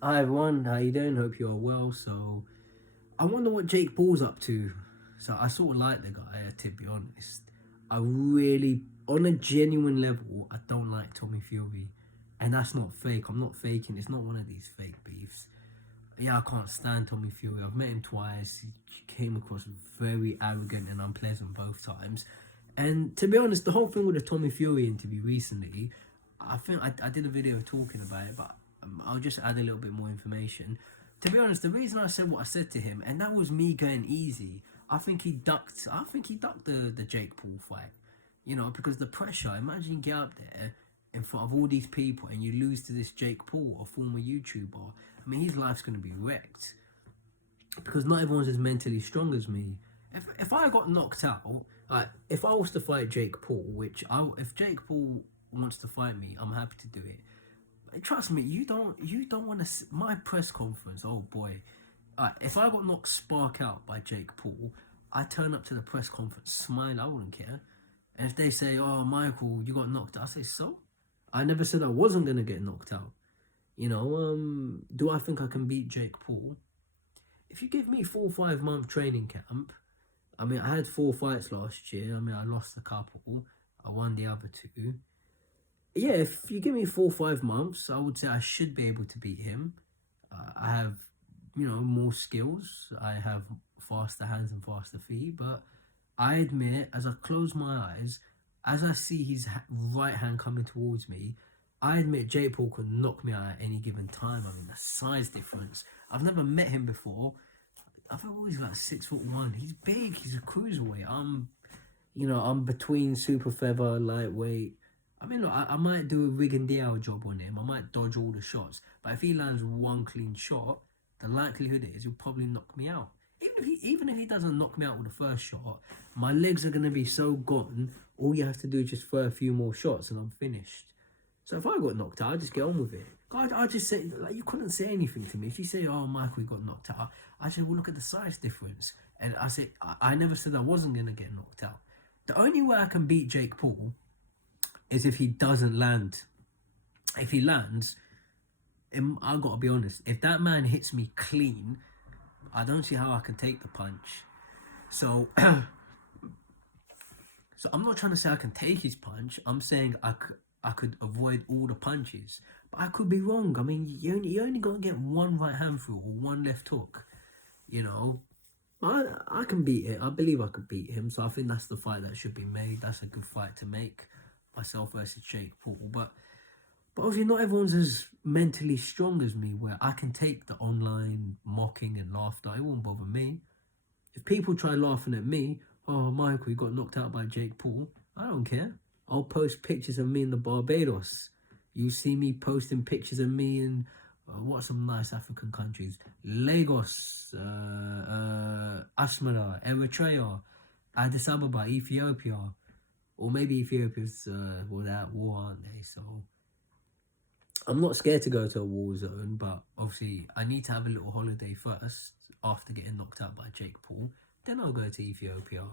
Hi everyone, how you doing? Hope you're well. So I wonder what Jake Paul's up to. So I sort of like the guy, to be honest. I really, on a genuine level, I don't like Tommy Fury, and that's not fake. I'm not faking. It's not one of these fake beefs. Yeah, I can't stand Tommy Fury. I've met him twice. He came across very arrogant and unpleasant both times. And to be honest, the whole thing with the Tommy Fury interview recently, I think I did a video talking about it, but I'll just add a little bit more information. To be honest, the reason I said what I said to him, and that was me going easy. I think he ducked. I think he ducked the Jake Paul fight. Because the pressure. Imagine you get up there in front of all these people and you lose to this Jake Paul, a former YouTuber. I mean, his life's gonna be wrecked because not everyone's as mentally strong as me. If I got knocked out, like if I was to fight Jake Paul, if Jake Paul wants to fight me, I'm happy to do it. Trust me, you don't want to my press conference. Oh boy, if I got knocked spark out by Jake Paul, I turn up to the press conference, smile. I wouldn't care. And if they say, "Oh, Michael, you got knocked out," I say, "So." I never said I wasn't gonna get knocked out. Do I think I can beat Jake Paul? If you give me 4 or 5 month training camp, I mean, I had 4 fights last year. I mean, I lost a couple. I won the other two. Yeah, if you give me 4 or 5 months, I would say I should be able to beat him. I have, more skills. I have faster hands and faster feet. But I admit, as I close my eyes, as I see his right hand coming towards me, I admit Jake Paul could knock me out at any given time. I mean, the size difference. I've never met him before. I think he's like 6'1". He's big. He's a cruiserweight. I'm between super feather, lightweight. I mean, look, I might do a Rigondeaux job on him. I might dodge all the shots. But if he lands one clean shot, the likelihood is he'll probably knock me out. Even if he doesn't knock me out with the first shot, my legs are gonna be so gone. All you have to do is just throw a few more shots and I'm finished. So if I got knocked out, I just get on with it. I just say, like, you couldn't say anything to me. If you say, "Oh, Michael, you got knocked out," I say, "Well, look at the size difference." And I say, I never said I wasn't gonna get knocked out. The only way I can beat Jake Paul is if he doesn't land. If he lands, I gotta be honest. If that man hits me clean, I don't see how I can take the punch. So, so I'm not trying to say I can take his punch. I'm saying I could avoid all the punches, but I could be wrong. I mean, you only got to get one right hand through or one left hook. You know, I can beat it. I believe I could beat him. So I think that's the fight that should be made. That's a good fight to make. Myself versus Jake Paul. But obviously not everyone's as mentally strong as me where I can take the online mocking and laughter. It won't bother me. If people try laughing at me, "Oh, Michael, you got knocked out by Jake Paul," I don't care. I'll post pictures of me in the Barbados. You see me posting pictures of me in what some nice African countries: Lagos, Asmara, Eritrea, Addis Ababa, Ethiopia, or maybe Ethiopia's at war, aren't they? So I'm not scared to go to a war zone, but obviously I need to have a little holiday first after getting knocked out by Jake Paul. Then I'll go to Ethiopia,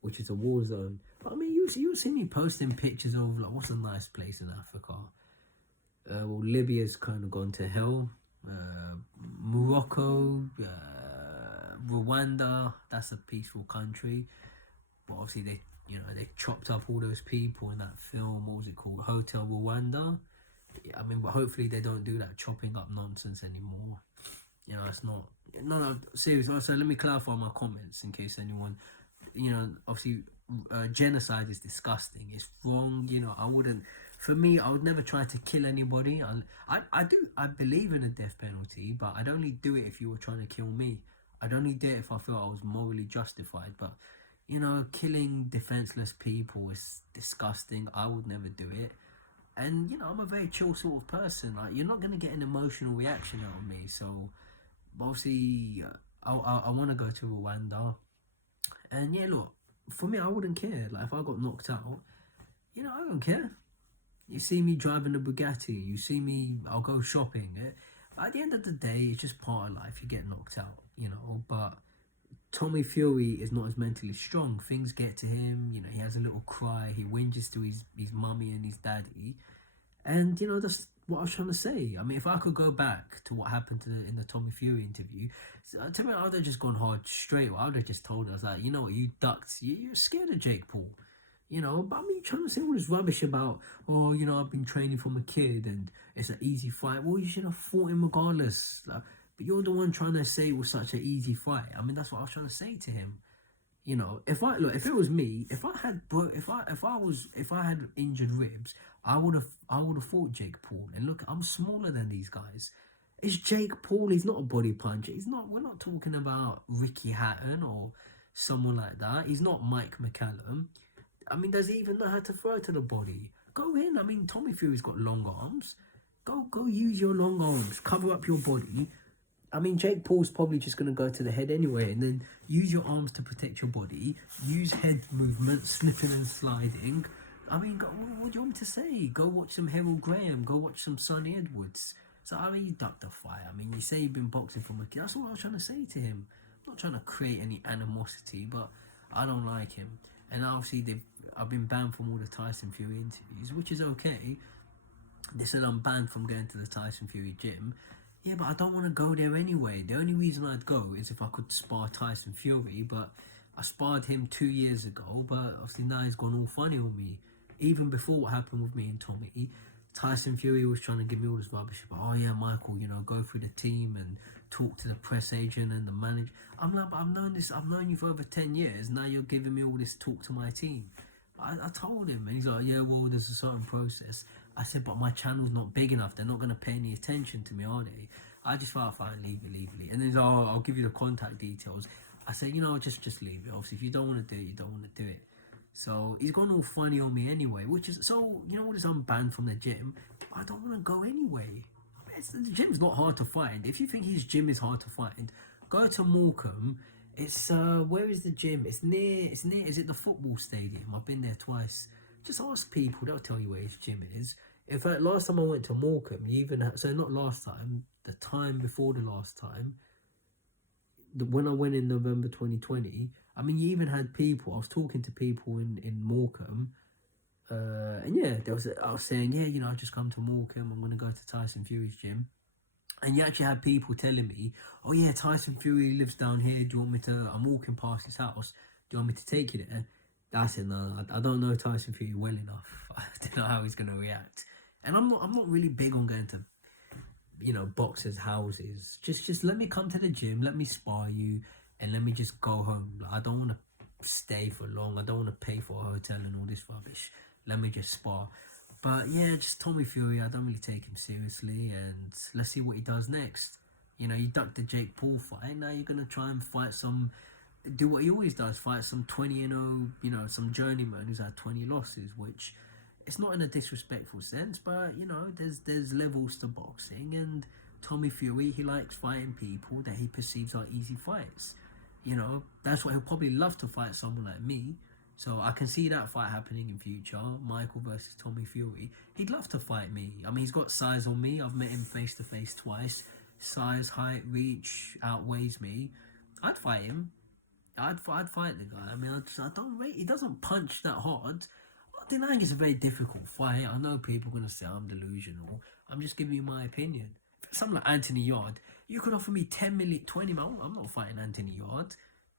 which is a war zone. But I mean, you see me posting pictures of like what's a nice place in Africa. Well, Libya's kind of gone to hell. Morocco, Rwanda, that's a peaceful country. But obviously they chopped up all those people in that film. What was it called? Hotel Rwanda. I mean, but hopefully they don't do that chopping up nonsense anymore. It's not. No, seriously. So let me clarify my comments in case anyone, obviously, genocide is disgusting. It's wrong. I wouldn't. For me, I would never try to kill anybody. I do. I believe in a death penalty, but I'd only do it if you were trying to kill me. I'd only do it if I felt I was morally justified. But killing defenseless people is disgusting. I would never do it. And I'm a very chill sort of person. Like, you're not gonna get an emotional reaction out of me. So obviously, I want to go to Rwanda. And yeah, look, for me, I wouldn't care. Like, if I got knocked out, I don't care. You see me driving a Bugatti. You see me. I'll go shopping. At the end of the day, it's just part of life. You get knocked out. But Tommy Fury is not as mentally strong. Things get to him. He has a little cry. He whinges to his mummy and his daddy. And that's what I was trying to say. I mean, if I could go back to what happened in the Tommy Fury interview, to me, I would have just gone hard straight away. I would have just told her, I was like, you know what, you ducked. You're scared of Jake Paul. You know, but I mean, trying to say all this rubbish about, oh, you know, I've been training from a kid and it's an easy fight. Well, you should have fought him regardless. Like, but you're the one trying to say it was such an easy fight. I mean, that's what I was trying to say to him. You know, if it was me, if I had injured ribs, I would have fought Jake Paul. And look, I'm smaller than these guys. It's Jake Paul. He's not a body puncher. He's not. We're not talking about Ricky Hatton or someone like that. He's not Mike McCallum. I mean, does he even know how to throw to the body? Go in. I mean, Tommy Fury's got long arms. Go use your long arms. Cover up your body. I mean, Jake Paul's probably just going to go to the head anyway, and then use your arms to protect your body. Use head movement, slipping and sliding. I mean, what do you want me to say? Go watch some Harold Graham. Go watch some Sonny Edwards. So, I mean, you ducked the fight. I mean, you say you've been boxing from a kid. That's what I was trying to say to him. I'm not trying to create any animosity, but I don't like him. And obviously, I've been banned from all the Tyson Fury interviews, which is okay. They said I'm banned from going to the Tyson Fury gym. Yeah, but I don't want to go there anyway. The only reason I'd go is if I could spar Tyson Fury, but I sparred him 2 years ago, but obviously now he's gone all funny on me. Even before what happened with me and Tommy, Tyson Fury was trying to give me all this rubbish about, oh yeah, Michael, you know, go through the team and talk to the press agent and the manager. I'm like, but I've known you for over 10 years, now you're giving me all this talk to my team. I told him, and he's like, yeah, well, there's a certain process. I said, but my channel's not big enough. They're not going to pay any attention to me, are they? I just thought, fine, leave it. And then he's like, oh, I'll give you the contact details. I said, you know, just leave it. Obviously, if you don't want to do it, you don't want to do it. So he's gone all funny on me anyway, which is, so, you know what, I'm banned from the gym. I don't want to go anyway. The gym's not hard to find. If you think his gym is hard to find, go to Morecambe. It's, where is the gym? It's near, is it the football stadium? I've been there twice. Just ask people, they'll tell you where his gym is. In fact, last time I went to Morecambe, you even had, so not last time, the time before the last time, when I went in November 2020, I mean, you even had people, I was talking to people in Morecambe, and yeah, I was saying, yeah, you know, I've just come to Morecambe, I'm going to go to Tyson Fury's gym. And you actually had people telling me, oh yeah, Tyson Fury lives down here, do you want me to, I'm walking past his house, do you want me to take you there? I said, no, I don't know Tyson Fury well enough. I don't know how he's going to react. And I'm not really big on going to, you know, boxers' houses. Just let me come to the gym, let me spar you, and let me just go home. Like, I don't want to stay for long. I don't want to pay for a hotel and all this rubbish. Let me just spar. But yeah, just Tommy Fury, I don't really take him seriously, and let's see what he does next. You know, you ducked the Jake Paul fight, now you're going to try and fight do what he always does, fight some 20-0, you know, some journeyman who's had 20 losses, which it's not in a disrespectful sense, but, you know, there's levels to boxing, and Tommy Fury, he likes fighting people that he perceives are easy fights. You know, that's why he'll probably love to fight someone like me. So I can see that fight happening in future, Michael versus Tommy Fury. He'd love to fight me. I mean, he's got size on me. I've met him face to face twice. Size, height, reach outweighs me. I'd fight him. I'd fight the guy. I mean, I don't rate. He doesn't punch that hard. I'm not denying it's a very difficult fight. I know people are gonna say I'm delusional. I'm just giving you my opinion. Something like Anthony Yard, you could offer me 10 million, 20 million. I'm not fighting Anthony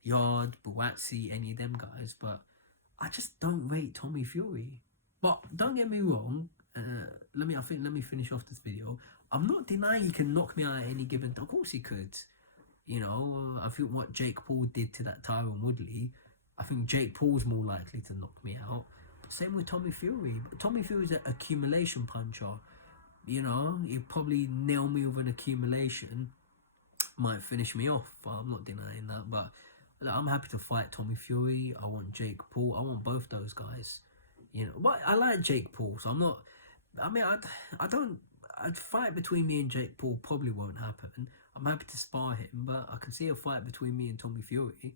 Yard, Buatsi, any of them guys, but I just don't rate Tommy Fury. But don't get me wrong. Let me finish off this video. I'm not denying he can knock me out at any given time. Of course he could. You know, I think what Jake Paul did to that Tyron Woodley, I think Jake Paul's more likely to knock me out. Same with Tommy Fury. But Tommy Fury's an accumulation puncher. You know, he'd probably nail me with an accumulation. Might finish me off. I'm not denying that, but I'm happy to fight Tommy Fury. I want Jake Paul. I want both those guys. You know, but I like Jake Paul, so I'm not. I mean, I'd fight between me and Jake Paul probably won't happen. I'm happy to spar him, but I can see a fight between me and Tommy Fury.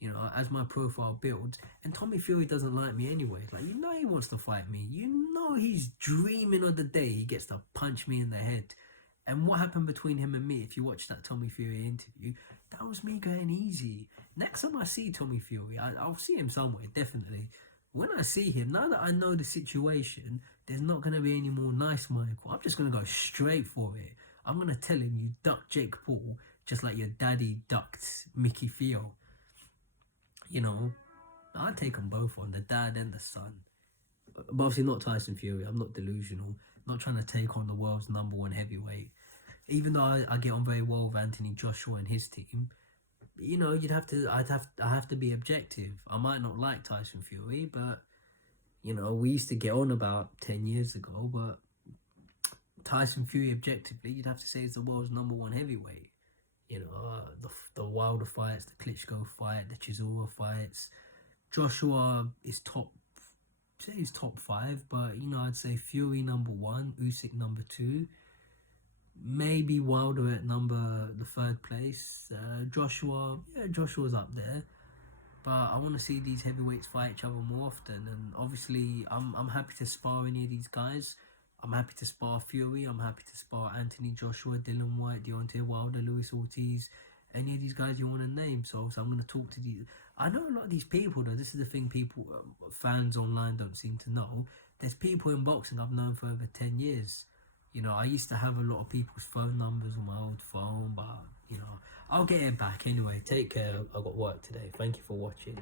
You know, as my profile builds, and Tommy Fury doesn't like me anyway. Like, you know, he wants to fight me. You know, he's dreaming of the day he gets to punch me in the head. And what happened between him and me, if you watch that Tommy Fury interview, that was me going easy. Next time I see Tommy Fury, I'll see him somewhere, definitely. when I see him, now that I know the situation, there's not going to be any more nice Michael. I'm just going to go straight for it. I'm going to tell him you ducked Jake Paul just like your daddy ducked Mickey Theo. You know, I'd take them both on, the dad and the son. But obviously not Tyson Fury. I'm not delusional. I'm not trying to take on the world's #1 heavyweight. Even though I get on very well with Anthony Joshua and his team, you know, I have to be objective. I might not like Tyson Fury, but you know, we used to get on about 10 years ago, but Tyson Fury, objectively, you'd have to say is the world's #1 heavyweight. You know, the Wilder fights, the Klitschko fight, the Chisora fights. Joshua is say he's top 5, but you know, I'd say Fury #1, Usyk #2, maybe Wilder at the 3rd place. Joshua's up there. But I want to see these heavyweights fight each other more often, and obviously I'm happy to spar any of these guys. I'm happy to spar Fury. I'm happy to spar Anthony Joshua, Dylan White, Deontay Wilder, Luis Ortiz, any of these guys you want to name. So I'm going to talk to these. I know a lot of these people though. This is the thing people, fans online don't seem to know. There's people in boxing I've known for over 10 years. You know, I used to have a lot of people's phone numbers on my old phone, but you know, I'll get it back anyway. Take care. I've got work today. Thank you for watching.